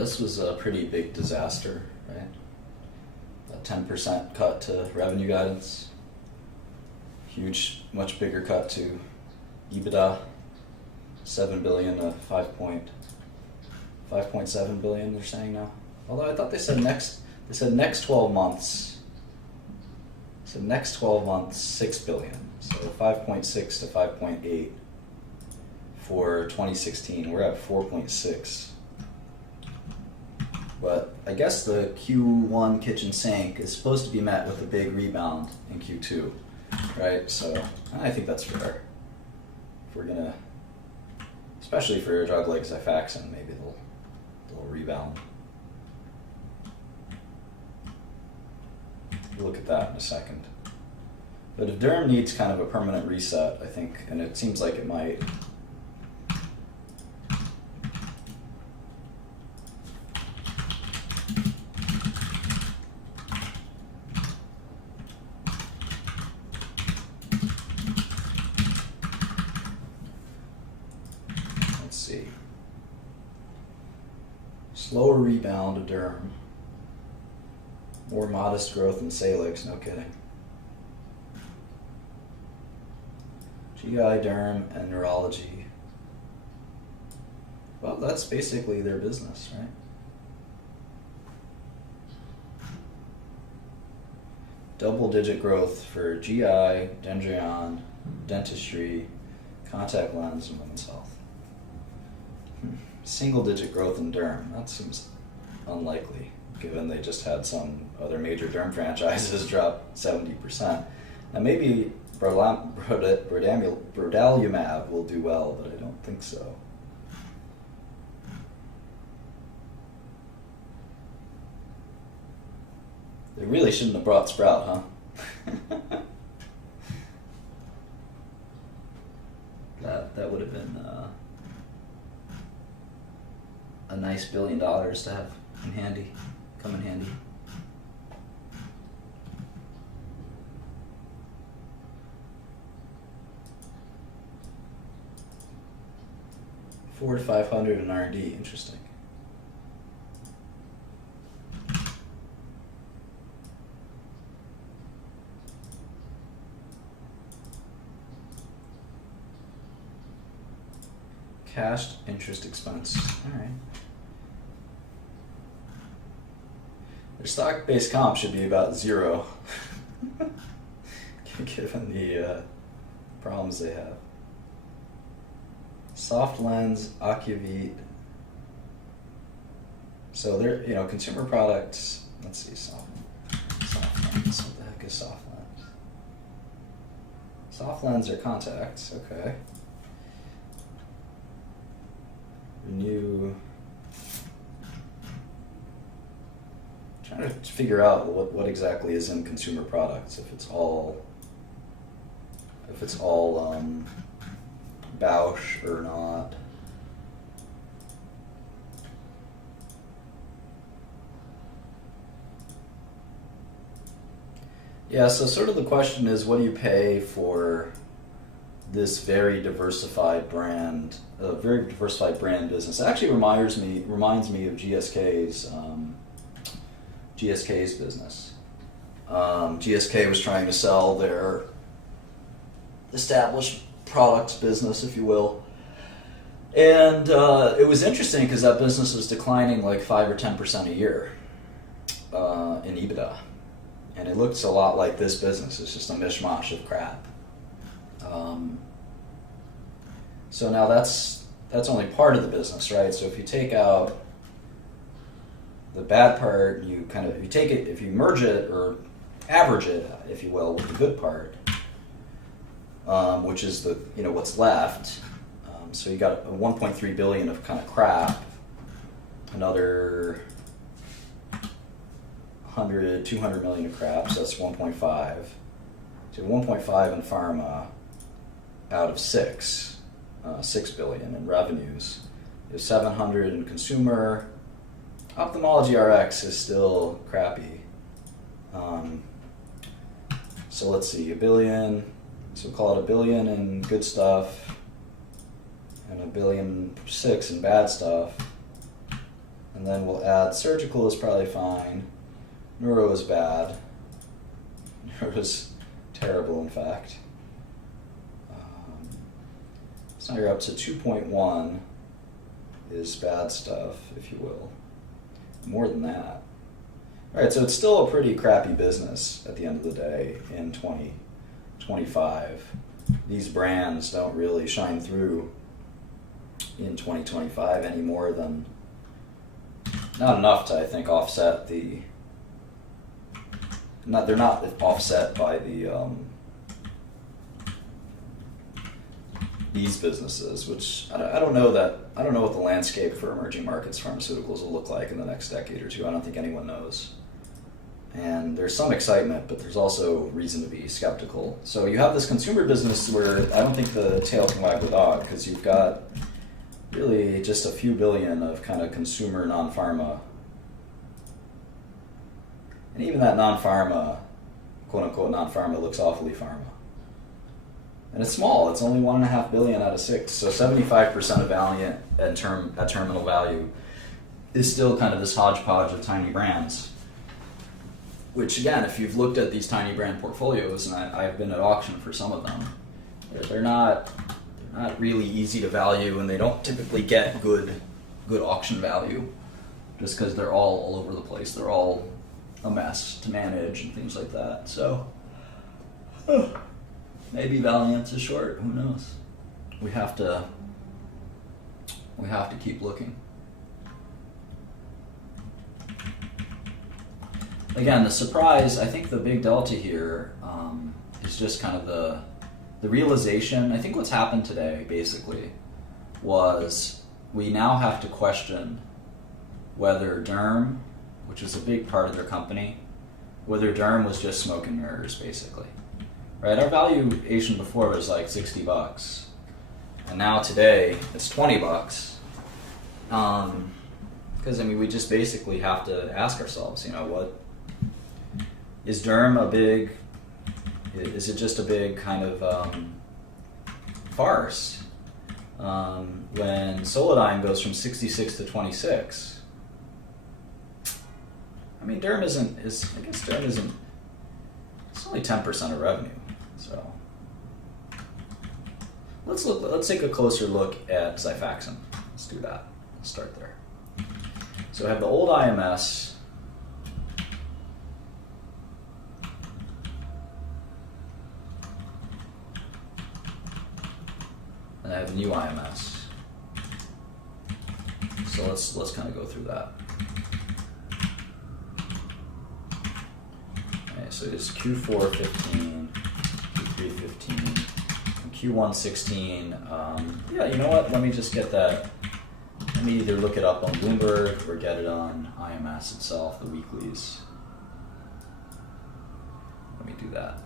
this was a pretty big disaster, right? A 10% cut to revenue guidance. Huge, much bigger cut to EBITDA. 7 billion to 5.7 billion they're saying now. Although I thought they said next 12 months. So next 12 months, 6 billion. So 5.6 to 5.8 for 2016. We're at 4.6. But I guess the Q1 kitchen sink is supposed to be met with a big rebound in Q2, right? So I think that's fair. If we're gonna, especially for a drug like Xifaxan, maybe they'll rebound. We'll look at that in a second. But if Derm needs kind of a permanent reset, I think, and it seems like it might. Let's see. Slower rebound of Derm. More modest growth in Salix, no kidding. GI, Derm, and Neurology. Well, that's basically their business, right? Double-digit growth for GI, Dendrion, Dentistry, Contact Lens, and Women's Health. Single-digit growth in Derm. That seems unlikely, given they just had some other major Derm franchises drop 70%. Now maybe Brodalumab will do well, but I don't think so. They really shouldn't have brought Sprout, huh? That would have been a nice $1 billion to have in handy, come in handy. $400 to $500 in R&D, interesting. Cash interest expense, all right. Their stock-based comp should be about 0, given the problems they have. Soft Lens, Ocuvite. So they're, consumer products. Let's see, soft lens. What the heck is soft lens? Soft lens are contacts. Okay. Renew. Trying to figure out what exactly is in consumer products. If it's all Bausch or not. Yeah, so sort of the question is, what do you pay for this very diversified brand business? It actually reminds me of GSK's business. GSK was trying to sell their established products business, if you will, and it was interesting because that business was declining like 5 or 10% a year in EBITDA, and it looks a lot like this business. It's just a mishmash of crap. So now that's only part of the business, right? So if you take out the bad part, if you merge it or average it, if you will, with the good part, which is what's left. So you got 1.3 billion of kind of crap, another 200 million of crap, so that's 1.5. So 1.5 in pharma out of 6 billion in revenues. There's 700 in consumer. Ophthalmology RX is still crappy. So let's see, $1 billion. So we'll call it $1 billion in good stuff and $1.6 billion in bad stuff. And then we'll add surgical is probably fine. Neuro is bad. Neuro is terrible, in fact. So now you're up to 2.1 is bad stuff, if you will. More than that. All right, so it's still a pretty crappy business at the end of the day in 2025. These brands don't really shine through in 2025 any more than, not enough to, I think, offset the, they're not offset by the, these businesses, which I don't know what the landscape for emerging markets pharmaceuticals will look like in the next decade or two. I don't think anyone knows. And there's some excitement, but there's also reason to be skeptical. So you have this consumer business where I don't think the tail can wag the dog, because you've got really just a few billion of kind of consumer non-pharma. And even that non-pharma, quote-unquote non-pharma, looks awfully pharma. And it's small. It's only 1.5 billion out of 6. So 75% of Valiant at terminal value is still kind of this hodgepodge of tiny brands. Which, again, if you've looked at these tiny brand portfolios, and I've been at auction for some of them, they're not really easy to value, and they don't typically get good auction value, just because they're all over the place. They're all a mess to manage and things like that. So maybe Valiant's is short. Who knows? We have to keep looking. Again, the surprise, I think the big delta here is just kind of the realization. I think what's happened today, basically, was we now have to question whether Derm, which is a big part of their company, whether Derm was just smoke and mirrors, basically. Right? Our valuation before was like $60, and now today it's $20. Because I mean, we just basically have to ask ourselves, what is Derm is it just a big kind of farce? When Solidyne goes from 66 to 26, I mean, Derm isn't, it's only 10% of revenue. So let's take a closer look at Xifaxan. Let's do that. Let's start there. So I have the old IMS. And I have the new IMS. So let's kind of go through that. Okay, so it's Q4 15, Q3 15, and Q1 16. Yeah, you know what? Let me just get that. Let me either look it up on Bloomberg or get it on IMS itself, the weeklies. Let me do that.